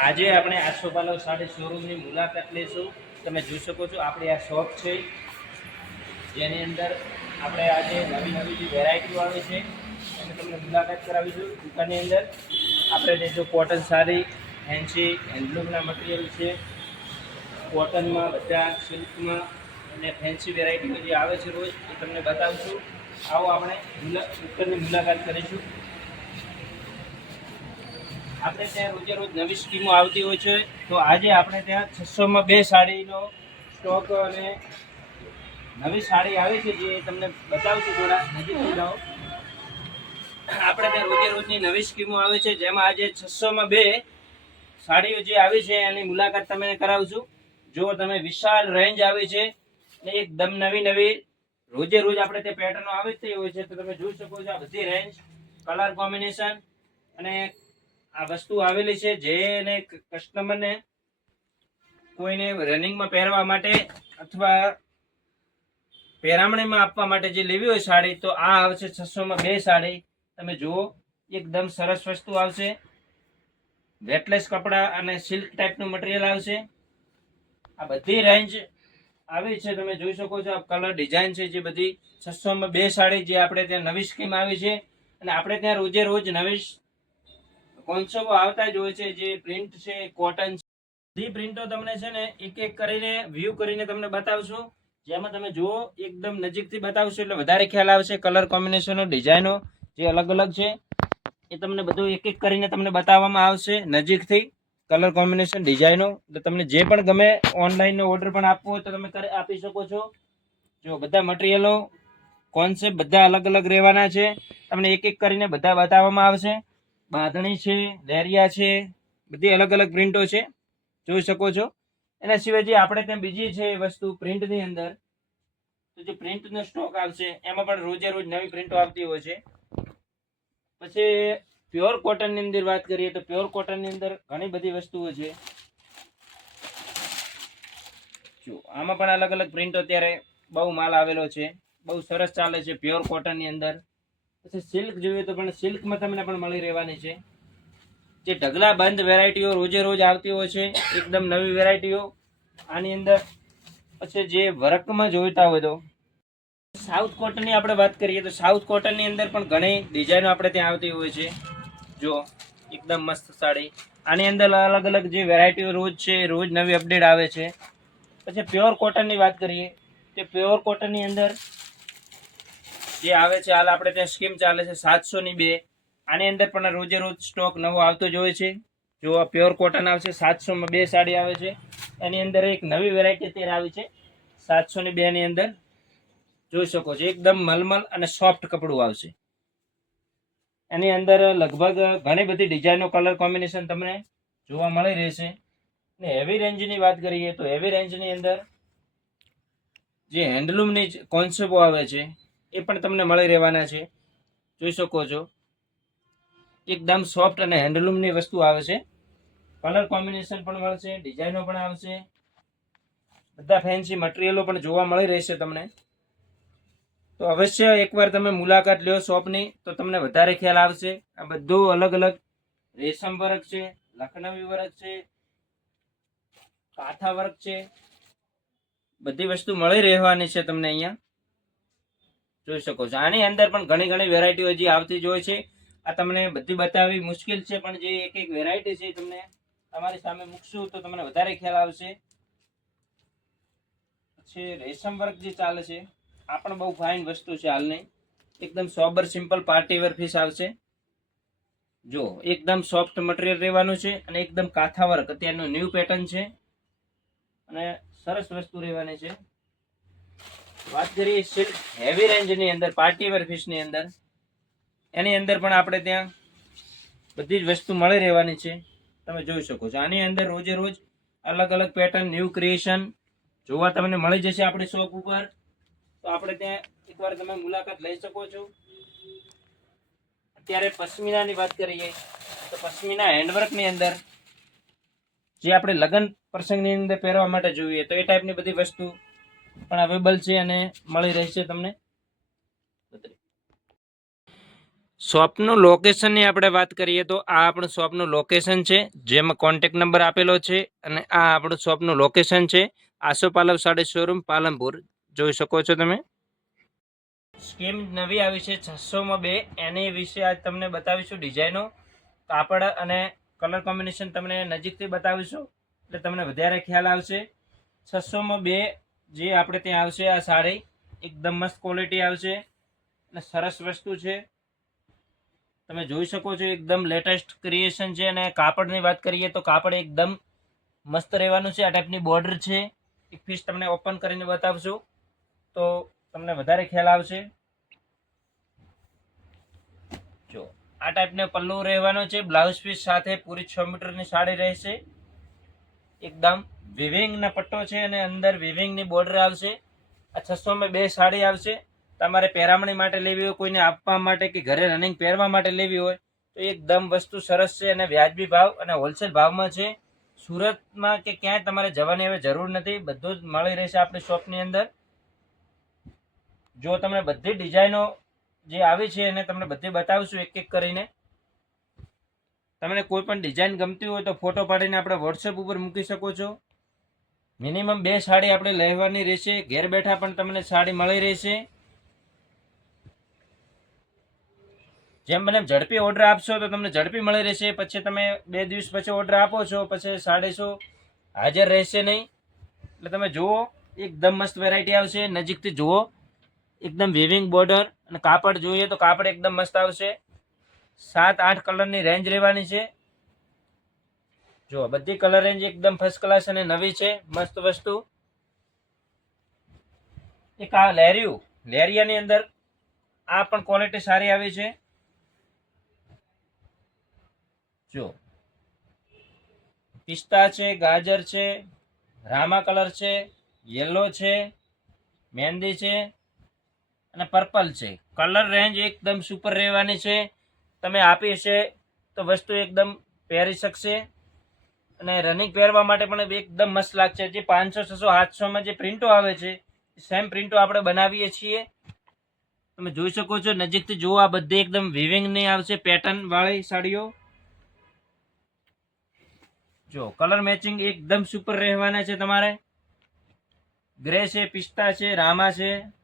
આજે આપણે આસોપાલવ સાડી શોરૂમની મુલાકાત લઈશું. તમે જોઈ શકો છો, આપણી આ શોપ છે. જેની અંદર આપણે આજે નવી નવી જે વેરાયટીઓ આવે છે અને તમને મુલાકાત કરાવીશું દુકાનની અંદર આપણે જે કોટન સાડી ફેન્સી હેન્ડલૂમના મટીરિયલ છે કોટનમાં બધા સિલ્કમાં અને ફેન્સી વેરાયટીઓ જે આવે છે રોજ, એ તમને બતાવીશું આવો આપણે દુકાનની મુલાકાત કરીશું. આપણે ત્યાં રોજે રોજ નવી સ્કીમો આવતી હોય છે. તો આજે આપણે ત્યાં છસોમાં બે સાડીનો સ્ટોક અને નવી સાડી આવી છે જે તમને બતાવશું થોડા નજીક જાઓ આપણે ત્યાં રોજે રોજની નવી સ્કીમો આવે છે. જેમાં આજે છસોમાં બે સાડીઓ જે આવી છે એની મુલાકાત તમને કરાવશું. જો તમે વિશાળ રેન્જ આવી છે ને એકદમ નવી નવી રોજે રોજ આપણે તે પેટર્નો આવી જ હોય છે. તો તમે જોઈ શકો છો આ બધી રેન્જ કલર કોમ્બિનેશન અને આ વસ્તુ આવેલી છે જે એને કસ્ટમરને કોઈને રનિંગમાં પહેરવા માટે અથવા પહેરામણીમાં આપવા માટે જે લેવી હોય સાડી, તો આ આવશે છસોમાં બે સાડી. તમે જુઓ, એકદમ સરસ વસ્તુ આવશે. વેટલેસ કપડાં અને સિલ્ક ટાઈપનું મટીરિયલ આવશે. આ બધી રેન્જ આવી છે. તમે જોઈ શકો છો કલર ડિઝાઇન છે જે બધી. છસોમાં બે સાડી જે આપણે ત્યાં નવી સ્કીમ આવી છે. અને આપણે ત્યાં રોજે રોજ નવી કોન્સેપ્ટો આવતા જ હોય છે, જે પ્રિન્ટ છે કોટન બધી પ્રિન્ટો તમને છે ને એક એક કરીને વ્યૂ કરીને તમને બતાવશું. જેમાં તમે જુઓ, એકદમ નજીકથી બતાવશું, એટલે વધારે ખ્યાલ આવશે કલર કોમ્બિનેશનો ડિઝાઇનો જે અલગ અલગ છે. એ તમને બધું એક એક કરીને તમને બતાવવામાં આવશે, નજીકથી કલર કોમ્બિનેશન ડિઝાઇનો એટલે તમને જે પણ ગમે ઓનલાઈનનો ઓર્ડર પણ આપવો હોય તો તમે આપી શકો છો. જો બધા મટીરિયલો કોન્સેપ્ટ બધા અલગ અલગ રહેવાના છે. તમને એક એક કરીને બધા બતાવવામાં આવશે. બાંધણી છે લેરિયા છે, બધી અલગ અલગ પ્રિન્ટો છે. જોઈ શકો છો. એના સિવાય આપણે ત્યાં બીજી છે વસ્તુ પ્રિન્ટની અંદર, તો જે પ્રિન્ટનો સ્ટોક આવશે, એમાં પણ રોજે રોજ નવી પ્રિન્ટો આવતી હોય છે. પછી પ્યોર કોટનની અંદર વાત કરીએ તો પ્યોર કોટનની અંદર ઘણી બધી વસ્તુઓ છે. જો, આમાં પણ અલગ અલગ પ્રિન્ટો અત્યારે બહુ માલ આવેલો છે. બહુ સરસ ચાલે છે પ્યોર કોટનની અંદર. પછી સિલ્ક જોઈએ તો પણ સિલ્કમાં તમને પણ મળી રહેવાની છે. જે ઢગલા બંધ વેરાયટીઓ રોજે રોજ આવતી હોય છે, એકદમ નવી વેરાયટીઓ. આની અંદર પછી જે વર્કમાં જોઈતા હોય તો સાઉથ કોટનની આપણે વાત કરીએ તો સાઉથ કોટનની અંદર પણ ઘણી ડિઝાઇનો આપણે ત્યાં આવતી હોય છે. જો એકદમ મસ્ત સાડી. આની અંદર અલગ અલગ જે વેરાયટીઓ રોજ છે, રોજ નવી અપડેટ આવે છે. પછી પ્યોર કોટનની વાત કરીએ તો પ્યોર કોટનની અંદર જે આવે છે, હાલ આપણે ત્યાં સ્કીમ ચાલે છે સાતસો ની બે. આની અંદર પણ રોજે રોજ સ્ટોક નવો આવતો જ હોય છે. જો આ પ્યોર કોટન આવશે, સાતસોમાં બે સાડી આવે છે. એની અંદર એક નવી વેરાયટી અત્યારે આવી છે સાતસો ની બે ની અંદર. જોઈ શકો છો, એકદમ મલમલ અને સોફ્ટ કપડું આવશે. એની અંદર લગભગ ઘણી બધી ડિઝાઇનો કલર કોમ્બિનેશન તમને જોવા મળી રહેશે. ને હેવી રેન્જની વાત કરીએ તો હેવી રેન્જની અંદર જે હેન્ડલૂમની કોન્સેપ્ટો આવે છે એ પણ તમને મળી રહેવાના છે. જોઈ શકો છો. એકદમ સોફ્ટ અને હેન્ડલૂમની વસ્તુ આવે છે. કલર કોમ્બિનેશન પણ મળશે ડિઝાઇનો પણ આવશે. બધા ફેન્સી મટીરિયલો પણ જોવા મળી રહેશે તમને. તો અવશ્ય એકવાર તમે મુલાકાત લ્યો શોપની તો તમને વધારે ખ્યાલ આવશે. આ બધું અલગ અલગ રેશમ વર્ક છે, લખનવી વર્ક છે, કાથા વર્ક છે. બધી વસ્તુ મળી રહેવાની છે તમને અહીંયા. જોઈ શકો છો. આની અંદર પણ ઘણી ઘણી વેરાયટીઓ હજી આવતી જ હોય છે. આ તમને બધી બતાવવી મુશ્કેલ છે, પણ જે એક એક વેરાયટી છે તમને તમારી સામે મૂકશું તો તમને વધારે ખ્યાલ આવશે. પછી રેશમ વર્ક જે ચાલે છે, આ પણ બહુ ફાઇન વસ્તુ છે હાલની. એકદમ sober simple party wear piece આવશે. જો, એકદમ સોફ્ટ મટીરિયલ રહેવાનું છે અને એકદમ કાથા વર્ક. અત્યારનું ન્યૂ પેટર્ન છે અને સરસ વસ્તુ રહેવાની છે. વાત કરીએ સિલ્ક હેવી રેન્જની અંદર પાર્ટી ફિશની અંદર. એની અંદર પણ આપણે ત્યાં બધી જ વસ્તુ મળી રહેવાની છે. તમે જોઈ શકો છો. આની અંદર રોજે રોજ અલગ અલગ પેટર્ન ન્યૂ ક્રિએશન જોવા તમને મળી જશે આપણી શોપ ઉપર. તો આપણે ત્યાં એકવાર તમે મુલાકાત લઈ શકો છો. અત્યારે પશ્મિનાની વાત કરીએ, તો પશ્મિના હેન્ડવર્કની અંદર જે આપણે લગ્ન પ્રસંગની અંદર પહેરવા માટે જોઈએ, તો એ ટાઈપની બધી વસ્તુ પણ અવેલેબલ છે અને મળી રહેશે તમને. શોપનું લોકેશનની આપણે વાત કરીએ તો આ આપણું શોપનું લોકેશન છે જેમાં કોન્ટેક નંબર આપેલો છે અને આ આપણું શોપનું લોકેશન છે આસો પાલવ સાડી શોરૂમ પાલનપુર. જોઈ શકો છો તમે? સ્કીમ નવી આવી છે છસોમાં બે. એની વિશે આજ તમને બતાવીશું ડિઝાઇનો. કાપડ અને કલર કોમ્બિનેશન તમને નજીકથી બતાવીશું. એટલે તમને વધારે ખ્યાલ આવશે. છસોમાં બે જે આપણે ત્યાં આવશે, આ સાડી. એકદમ મસ્ત ક્વોલિટી આવશે. અને સરસ વસ્તુ છે. તમે જોઈ શકો છો, એકદમ લેટેસ્ટ ક્રિએશન છે. અને કાપડની વાત કરીએ તો કાપડ એકદમ મસ્ત રહેવાનું છે. આ ટાઈપની બોર્ડર છે. એક પીસ તમને ઓપન કરીને બતાવશું. તો તમને વધારે ખ્યાલ આવશે. જો, આ ટાઈપનો પલ્લુ રહેવાનો છે. બ્લાઉઝ પીસ સાથે પૂરી છ મીટરની સાડી રહેશે. એકદમ વિવિંગના પટ્ટો છે અને અંદર વિવિંગની બોર્ડર આવશે. આ છસોમાં બે સાડી આવશે. તમારે પહેરામણી માટે લેવી હોય, કોઈને આપવા માટે કે ઘરે રનિંગ પહેરવા માટે લેવી હોય, તો એકદમ વસ્તુ સરસ છે અને વ્યાજબી ભાવ અને હોલસેલ ભાવમાં છે. સુરતમાં કે ક્યાંય તમારે જવાની હવે જરૂર નથી. બધું જ મળી રહેશે આપણી શોપની અંદર. જો તમને બધી ડિઝાઇનો જે આવી છે એને તમને બધી બતાવીશું એક એક કરીને. તમને કોઈ પણ ડિઝાઇન ગમતી હોય તો ફોટો પાડીને આપણે વોટ્સએપ ઉપર મૂકી શકો છો. મિનિમમ બે સાડી આપણે લેવાની રહેશે. ઘેર બેઠા પણ તમને સાડી મળી રહેશે. જેમ બને ઝડપી ઓર્ડર આપશો તો તમને ઝડપી મળી રહેશે. પછી તમે બે દિવસ પછી ઓર્ડર આપો છો, પછી સાડીસો હાજર રહેશે નહીં. એટલે તમે જુઓ, એકદમ મસ્ત વેરાયટી આવશે. નજીકથી જુઓ, એકદમ વિવિંગ બોર્ડર અને કાપડ જોઈએ તો કાપડ એકદમ મસ્ત આવશે. સાત, આઠ કલરની રેન્જ રહેવાની છે. જો બધી કલર રેન્જ એકદમ ફર્સ્ટ ક્લાસ અને નવી છે, મસ્ત વસ્તુ. એક આ લેરિયું, લેરિયાની અંદર આ પણ ક્વોલિટી સારી આવી છે. જો, પિસ્તા છે, ગાજર છે, રામા કલર છે, યલો છે મહેંદી છે, અને પર્પલ છે. કલર રેન્જ એકદમ સુપર રહેવાની છે. તમે આપી હશે તો વસ્તુ એકદમ પહેરી શકશે. અને રનિંગ પહેરવા માટે પણ એકદમ મસ્ત લાગશે. જે પાંચસો, છસો, સાતસોમાં જે પ્રિન્ટો આવે છે સેમ પ્રિન્ટો આપણે બનાવીએ છીએ. તમે જોઈ શકો છો, નજીકથી જુઓ, આ બધી એકદમ વિવિંગની આવશે પેટર્ન વાળી સાડીઓ. જો કલર મેચિંગ એકદમ સુપર રહેવાના છે તમારે. ગ્રે છે, પિસ્તા છે, રામા છે.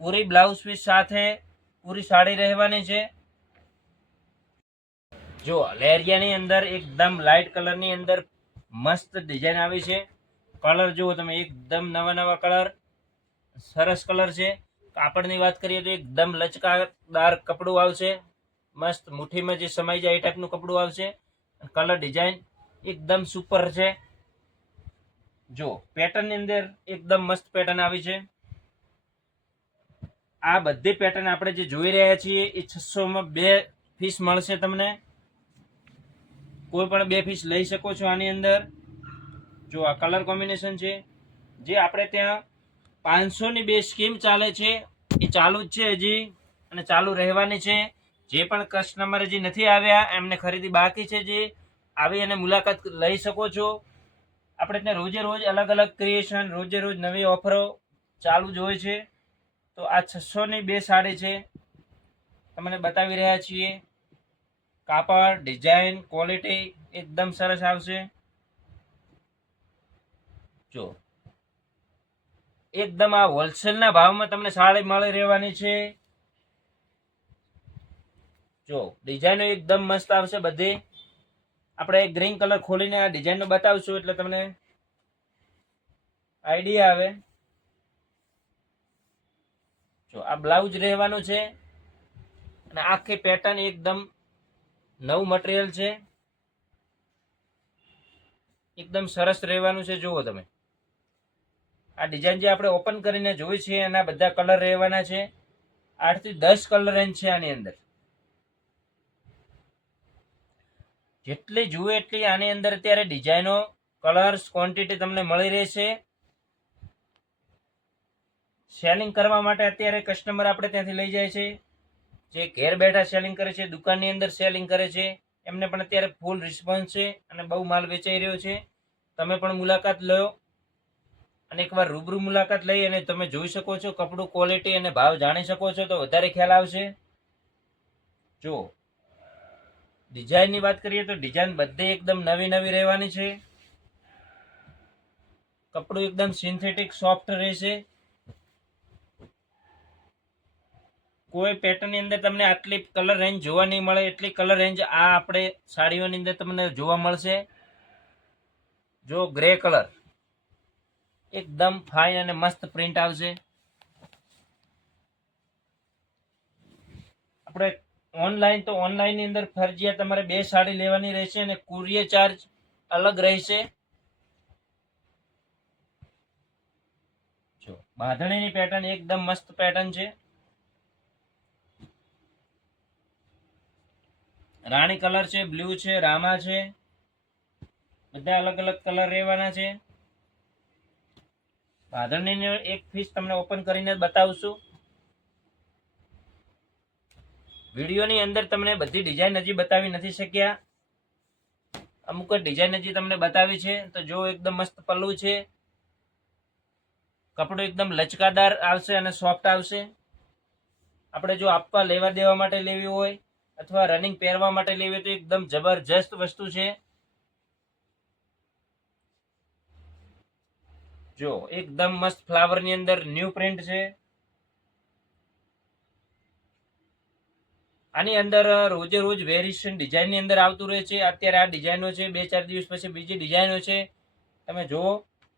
પૂરી બ્લાઉઝ પીસ સાથે પૂરી સાડી રહેવાની છે. જો લેરિયાની અંદર એકદમ લાઇટ કલરની અંદર મસ્ત ડિઝાઇન આવી છે. કલર જુઓ તમે, એકદમ નવા નવા કલર સરસ કલર છે. કાપડની વાત કરીએ તો એકદમ લચકાદાર કપડું આવશે. મસ્ત મુઠ્ઠીમાં જે સમાઈ જાય એ ટાઈપનું કપડું આવશે. કલર ડિઝાઇન એકદમ સુપર છે. જો પેટર્નની અંદર એકદમ મસ્ત પેટર્ન આવી છે. આ બધી પેટર્ન આપણે જે જોઈ રહ્યા છીએ, એ છસોમાં બે ફીસ મળશે તમને. કોઈ પણ બે ફીસ લઈ શકો છો આની અંદર. જો આ કલર કોમ્બિનેશન છે, જે આપણે ત્યાં પાંચસોની બે સ્કીમ ચાલે છે, એ ચાલુ જ છે હજી, અને ચાલુ રહેવાની છે. જે પણ કસ્ટમર હજી નથી આવ્યા, એમને ખરીદી બાકી છે જે, આવી અને મુલાકાત લઈ શકો છો. આપણે ત્યાં રોજે રોજ અલગ અલગ ક્રિએશન રોજે રોજ નવી ઓફરો ચાલુ જ હોય છે. તો આ છસોની બે સાડી છે. તમને બતાવી રહ્યા છીએ. કાપડ ડિઝાઇન ક્વોલિટી એકદમ સરસ આવશે. જો. એકદમ આ હોલસેલના ભાવમાં તમને સાડી મળી રહેવાની છે. જો ડિઝાઇનો એકદમ મસ્ત આવશે બધી. આપણે ગ્રીન કલર ખોલીને આ ડિઝાઇનનો બતાવશું એટલે તમને આઈડિયા આવે. જો આ બ્લાઉઝ રહેવાનું છે અને આખી પેટર્ન એકદમ નવું મટીરિયલ છે. એકદમ સરસ રહેવાનું છે, જુઓ તમે. આ ડિઝાઇન જે આપણે ઓપન કરીને જોઈ છે એના બધા કલર રહેવાના છે. આઠથી દસ કલર રેન્જ છે આની અંદર. જેટલી જુએ એટલી આની અંદર અત્યારે ડિઝાઇનો કલર્સ ક્વોન્ટિટી તમને મળી રહેશે. સેલિંગ કરવા માટે અત્યારે કસ્ટમર આપણે ત્યાંથી લઈ જાય છે. જે ઘેર બેઠા સેલિંગ કરે છે, દુકાનની અંદર સેલિંગ કરે છે, એમને પણ અત્યારે ફૂલ રિસ્પોન્સ છે અને બહુ માલ વેચાઈ રહ્યો છે. તમે પણ મુલાકાત લો. અને એકવાર રૂબરૂ મુલાકાત લઈ અને તમે જોઈ શકો છો કપડું ક્વોલિટી અને ભાવ જાણી શકો છો તો વધારે ખ્યાલ આવશે. જો ડિઝાઇનની વાત કરીએ તો ડિઝાઇન બધે એકદમ નવી નવી રહેવાની છે. કપડું એકદમ સિન્થેટિક સોફ્ટ રહેશે. કોઈ પેટર્નની અંદર તમને આટલી કલર રેન્જ જોવા નહીં મળે, એટલી કલર રેન્જ આ આપણે સાડીઓની અંદર તમને જોવા મળશે. જો ગ્રે કલર એકદમ ફાઇન અને મસ્ત પ્રિન્ટ આવશે. આપણે ઓનલાઈન તો ઓનલાઈનની અંદર ફરજિયાત તમારે બે સાડી લેવાની રહેશે અને કુરિયર ચાર્જ અલગ રહેશે. જો બાંધણીની પેટર્ન એકદમ મસ્ત પેટર્ન છે. રાણી કલર છે, બ્લુ છે, રામા છે. બધા અલગ અલગ કલર રહેવાના છે. બાંધણીની એક પીસ તમને ઓપન કરીને બતાવશું. વિડીયોની અંદર તમને બધી ડિઝાઇન હજી બતાવી નથી શક્યા. અમુક ડિઝાઇન હજી તમને બતાવી છે. તો જો એકદમ મસ્ત પલ્લું છે. કપડું એકદમ લચકાદાર આવશે અને સોફ્ટ આવશે. આપણે જો આપવા લેવા દેવા માટે લેવી હોય અથવા રનિંગ પહેરવા માટે લેવી તો એકદમ જબરજસ્ત વસ્તુ છે. જો, એકદમ મસ્ત ફ્લાવરની અંદર ન્યૂ પ્રિન્ટ છે. આની અંદર રોજે રોજ વેરિએશન ડિઝાઇનની અંદર આવતું રહે છે. અત્યારે આ ડિઝાઇનો છે, બે ચાર દિવસ પછી બીજી ડિઝાઇનો છે. તમે જુઓ.